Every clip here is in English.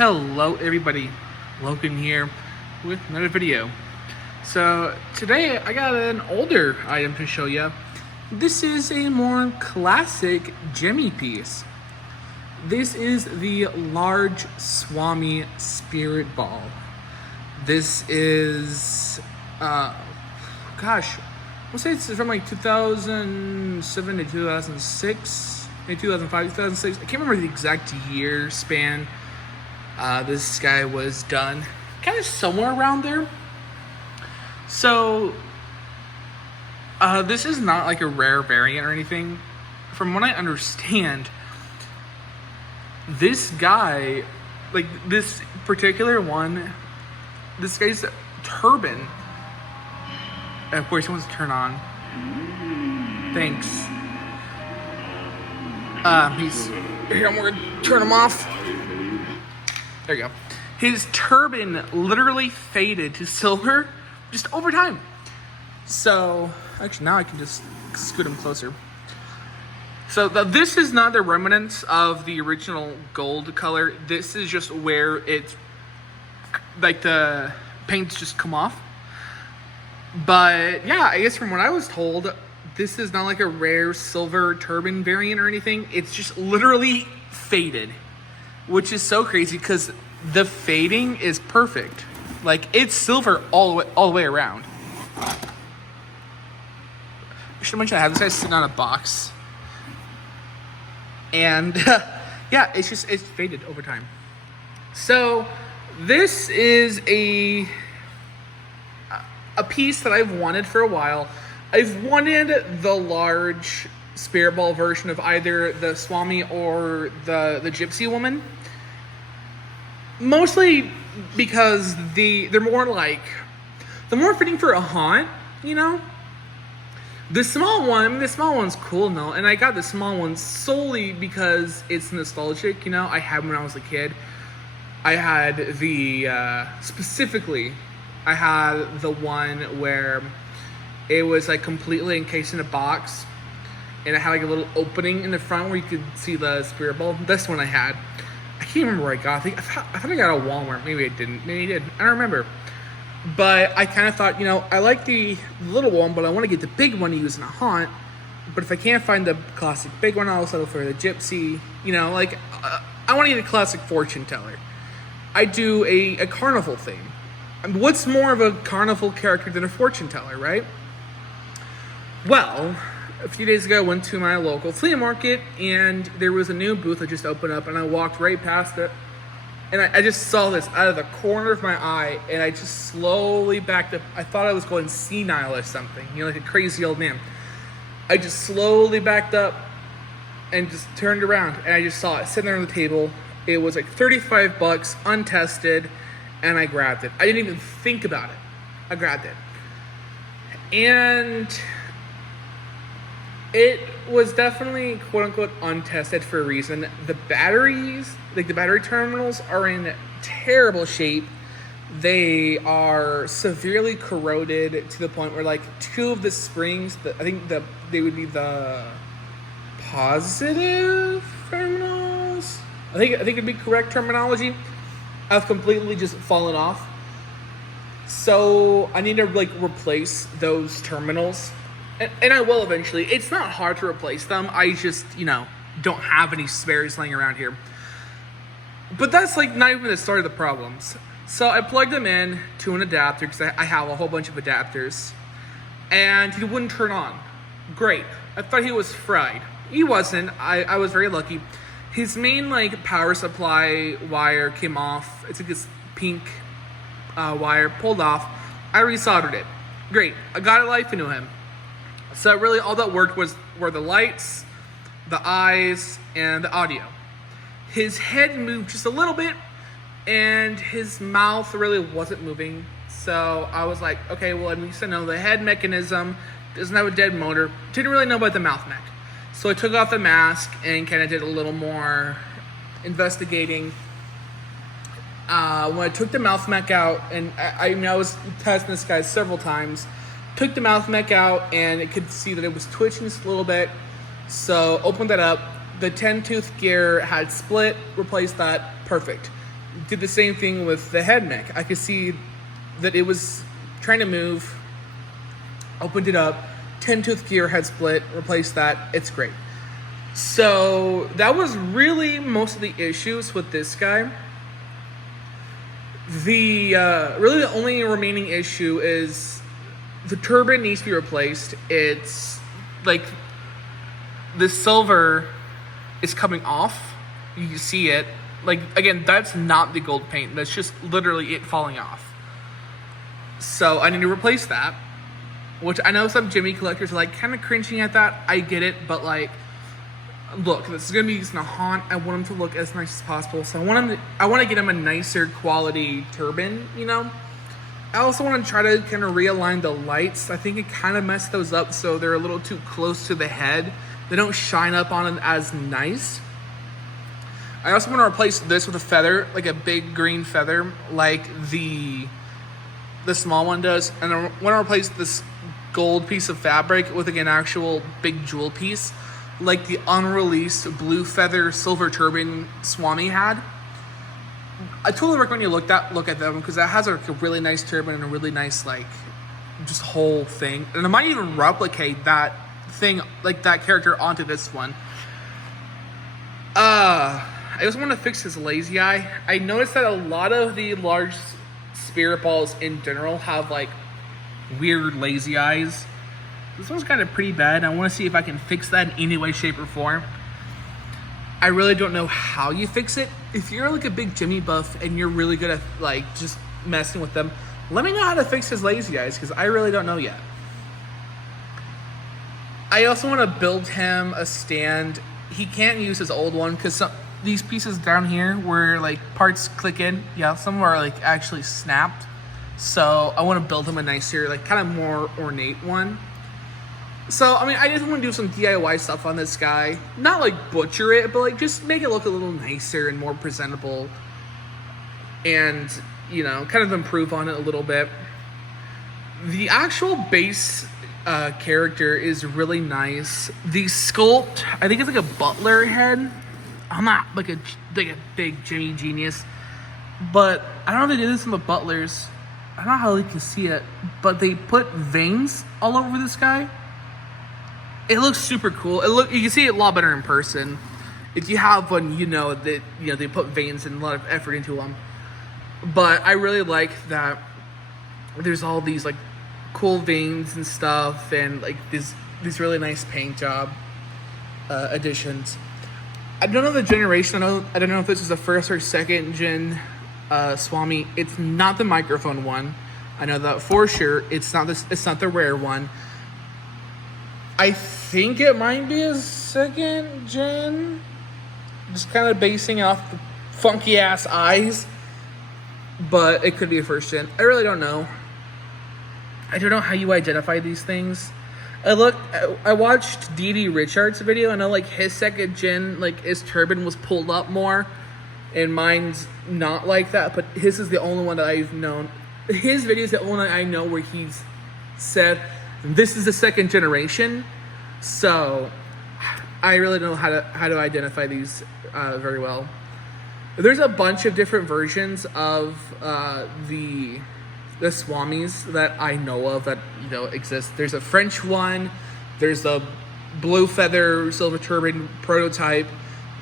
Hello everybody, Logan here with another video. So today I got an older item to show you. This is a more classic Gemmy piece. This is the large Swami spirit ball. This is, I want to say it's from like 2007 to 2006, maybe 2005, 2006. I can't remember the exact year span this guy was done. Kind of somewhere around there. So, this is not like a rare variant or anything. From what I understand, this guy, like this particular one, this guy's turban, of course he wants to turn on. Thanks. Here, I'm gonna turn him off. There you go. His turban literally faded to silver just over time. So, actually now I can just scoot him closer. So this is not the remnants of the original gold color. This is just where it's like the paints just come off. But yeah, I guess from what I was told, this is not like a rare silver turban variant or anything. It's just literally faded, which is so crazy because the fading is perfect. Like it's silver all the way around. I should mention I have this guy sitting on a box, and yeah, it's faded over time. So this is a piece that I've wanted for a while. I've wanted the large spirit ball version of either the Swami or the Gypsy woman. Mostly because they're more fitting for a haunt, you know? The small one's cool and all, and I got the small one solely because it's nostalgic, you know? I had when I was a kid. I had specifically, I had the one where it was like completely encased in a box, and it had like a little opening in the front where you could see the spirit ball. That's the one I had. I can't remember where I got it. I thought I got it at Walmart. Maybe I didn't. Maybe I did. I don't remember. But I kind of thought, you know, I like the little one, but I want to get the big one to use in a haunt. But if I can't find the classic big one, I'll settle for the Gypsy. You know, like, I want to get a classic fortune teller. I do a carnival thing. I mean, what's more of a carnival character than a fortune teller, right? Well, a few days ago I went to my local flea market, and there was a new booth that just opened up, and I walked right past it, and I just saw this out of the corner of my eye, and I just slowly backed up. I thought I was going senile or something, you know, like a crazy old man. I just slowly backed up and just turned around, and I just saw it sitting there on the table. It was like $35, untested, and I grabbed it. I didn't even think about it. I grabbed it. And it was definitely quote-unquote untested for a reason. The batteries, like the battery terminals, are in terrible shape. They are severely corroded to the point where like two of the springs, they would be the positive terminals. I think it'd be correct terminology. Have completely just fallen off. So I need to like replace those terminals. And I will eventually. It's not hard to replace them. I just, you know, don't have any spares laying around here. But that's like not even the start of the problems. So I plugged them in to an adapter because I have a whole bunch of adapters. And he wouldn't turn on. Great. I thought he was fried. He wasn't. I was very lucky. His main like power supply wire came off. It's like this pink wire pulled off. I resoldered it. Great. I got a life into him. So really all that worked were the lights, the eyes, and the audio. His head moved just a little bit, and his mouth really wasn't moving. So I was like, okay, well, at least I know the head mechanism doesn't have a dead motor. Didn't really know about the mouth mech. So I took off the mask and kind of did a little more investigating. When I took the mouth mech out, and I was testing this guy several times, took the mouth mech out, and it could see that it was twitching just a little bit. So opened that up. The 10-tooth gear had split, replaced that, perfect. did the same thing with the head neck. I could see that it was trying to move, opened it up, 10-tooth gear head split, replaced that. It's great. So that was really most of the issues with this guy. The really the only remaining issue is the turbine needs to be replaced. It's like the silver is coming off. You can see it. Like, again, that's not the gold paint. That's just literally it falling off. So I need to replace that, which I know some Gemmy collectors are like kind of cringing at that. I get it, but like, look, this is gonna be using a haunt. I want him to look as nice as possible. So I want to get him a nicer quality turbine, you know. I also want to try to kind of realign the lights. I think it kind of messed those up, so they're a little too close to the head. They don't shine up on it as nice. I also want to replace this with a feather, like a big green feather, like the small one does. And I want to replace this gold piece of fabric with, again, actual big jewel piece, like the unreleased blue feather silver turbine Swami had. I totally recommend you look at them, because that has a really nice turbine and a really nice, like, just whole thing. And I might even replicate that thing, like that character, onto this one. I just want to fix his lazy eye. I noticed that a lot of the large spirit balls in general have like weird lazy eyes. This one's kind of pretty bad. I want to see if I can fix that in any way, shape, or form. I really don't know how you fix it. If you're like a big Gemmy buff and you're really good at like just messing with them, let me know how to fix his lazy eyes, because I really don't know yet. I also want to build him a stand. He can't use his old one because these pieces down here where like parts click in, yeah, some are like actually snapped. So I want to build him a nicer, like kind of more ornate one. So, I mean, I just want to do some DIY stuff on this guy. Not like butcher it, but like just make it look a little nicer and more presentable. And, you know, kind of improve on it a little bit. The actual base character is really nice. The sculpt, I think it's like a butler head. I'm not like a big Gemmy genius, but I don't know if they did this in the butlers. I don't know how you can see it, but they put veins all over this guy. It looks super cool. You can see it a lot better in person. If you have one, you know that they put veins and a lot of effort into them. But I really like that there's all these like cool veins and stuff, and like these really nice paint job additions. I don't know the generation. I don't know if this is the first or second gen Swami. It's not the microphone one. I know that for sure. It's not the rare one. I think it might be a second gen. Just kind of basing off the funky ass eyes. But it could be a first gen. I really don't know. I don't know how you identify these things. I watched D.D. Richards' video. I know like his second gen, like his turbine was pulled up more, and mine's not like that. But his is the only one that I've known. His video is the only one I know where he's said this is the second generation. So I really don't know how to identify these very well. There's a bunch of different versions of the Swamis that I know of that exist. There's a French one. There's the blue feather silver turbine prototype.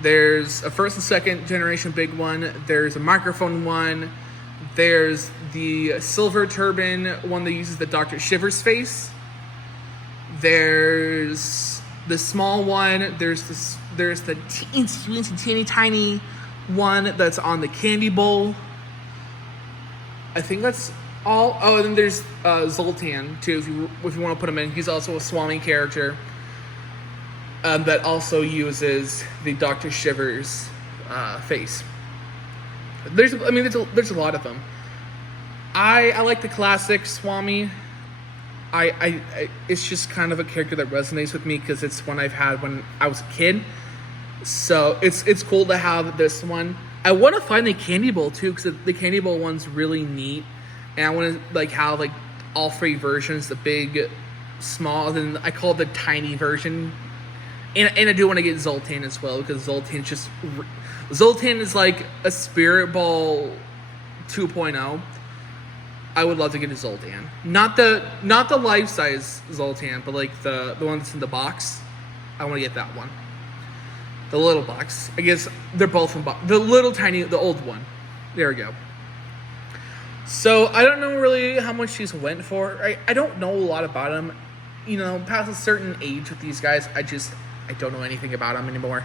There's a first and second generation big one. There's a microphone one. There's the silver turbine one that uses the Dr. Shivers face. There's the small one. There's the teeny tiny one that's on the candy bowl. I think that's all. Oh, and then there's Zoltan too. If you want to put him in, he's also a Swami character that also uses the Dr. Shivers face. There's a lot of them. I like the classic Swami. I it's just kind of a character that resonates with me because it's one I've had when I was a kid. So it's cool to have this one. I want to find the candy bowl too, because the candy bowl one's really neat, and I want to have all three versions: the big, small, then I call it the tiny version. And I do want to get Zoltan as well, because Zoltan is like a Spirit Ball 2.0. I would love to get a Zoltan. Not the life size Zoltan, but like the one that's in the box. I want to get that one. The little box. I guess they're both in box. The little tiny, the old one. There we go. So I don't know really how much she's went for. I don't know a lot about them. You know, past a certain age with these guys, I don't know anything about them anymore.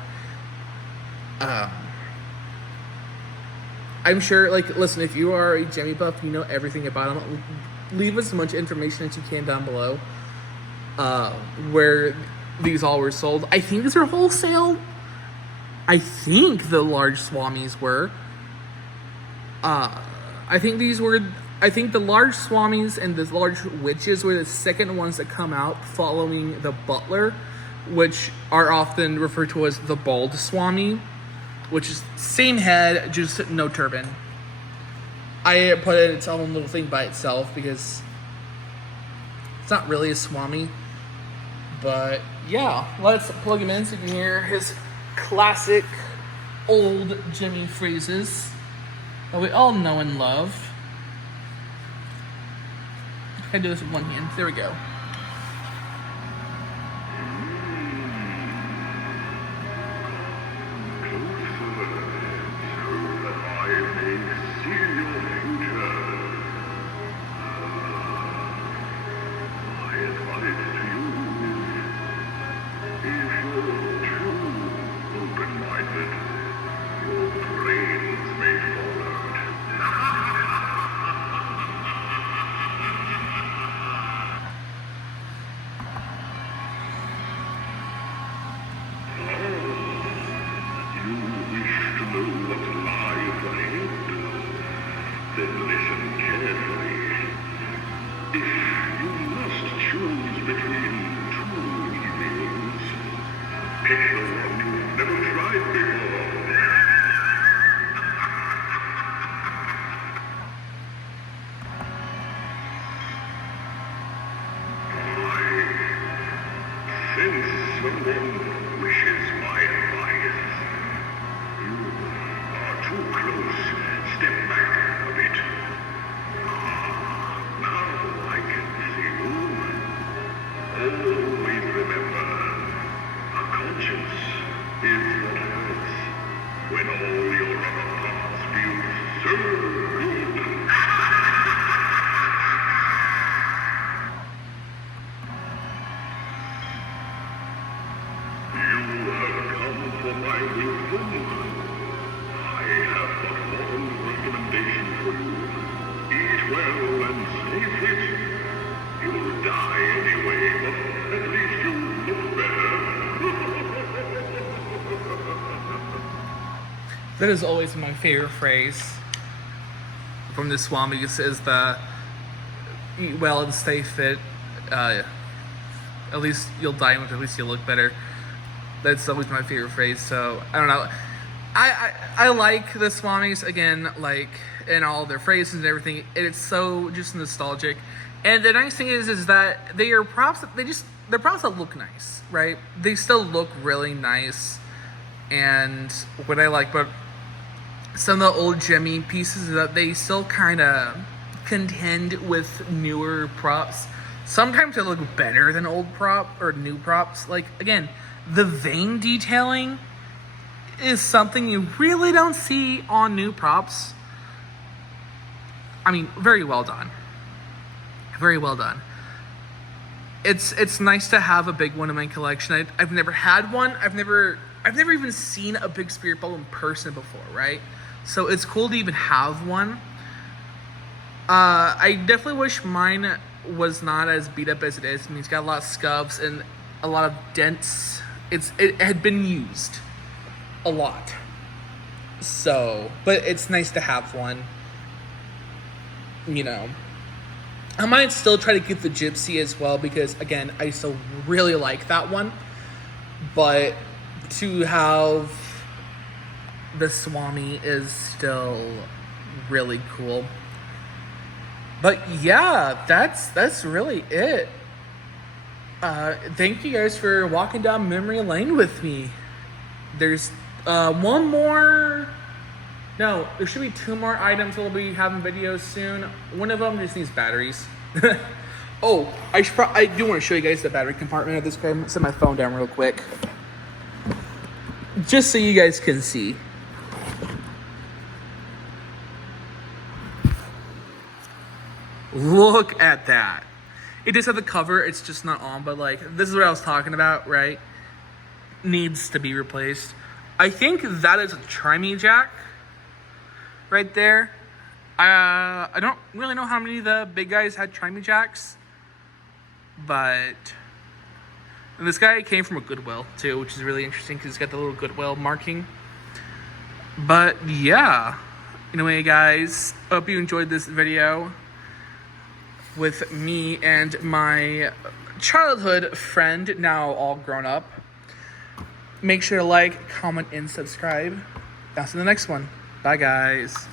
I'm sure, like, listen, if you are a Gemmy buff, you know everything about them. Leave us as much information as you can down below. Where these all were sold. I think these are wholesale. I think the large Swamis were. I think the large Swamis and the large witches were the second ones that come out following the butler, which are often referred to as the bald Swami, which is same head, just no turban. I put it in its own little thing by itself because it's not really a Swami. But yeah, let's plug him in so you can hear his classic old Gemmy phrases that we all know and love. I can do this with one hand. There we go. Someone wishes my advice. You are too close. Step back a bit. Now I can see you. Always remember, a conscience is what hurts when all your other parts feel so good. For my wisdom, I have but one recommendation for you. Eat well and stay fit. You'll die anyway, but at least you look better. That is always my favorite phrase from the Swami. Is the eat well and stay fit. At least you'll die, but at least you'll look better. That's always my favorite phrase. So I don't know. I like the Swamis again, like in all their phrases and everything. It's so just nostalgic. And the nice thing is that they are props. They're props that look nice, right? They still look really nice. And what I like about some of the old Gemmy pieces is that they still kind of contend with newer props. Sometimes they look better than old prop or new props. Like again, the vein detailing is something you really don't see on new props. I mean, very well done. Very well done. It's nice to have a big one in my collection. I've never had one. I've never even seen a big Spirit Ball in person before, right? So it's cool to even have one. I definitely wish mine was not as beat up as it is. I mean, it's got a lot of scuffs and a lot of dents. It had been used a lot. So, but it's nice to have one. You know. I might still try to get the Gypsy as well because, again, I still really like that one. But to have the Swami is still really cool. But yeah, that's really it. Thank you guys for walking down memory lane with me. There's one more. No, there should be 2 more items we'll be having videos soon. One of them just needs batteries. Oh, I do want to show you guys the battery compartment of this car. I'm gonna set my phone down real quick, just so you guys can see. Look at that. It does have the cover, it's just not on, but like, this is what I was talking about, right? Needs to be replaced. I think that is a tri-me jack right there. I don't really know how many of the big guys had tri-me jacks, but and this guy came from a Goodwill too, which is really interesting because he's got the little Goodwill marking. But yeah, anyway guys, hope you enjoyed this video with me and my childhood friend, now all grown up. Make sure to like, comment, and subscribe. I'll see you in the next one. Bye guys.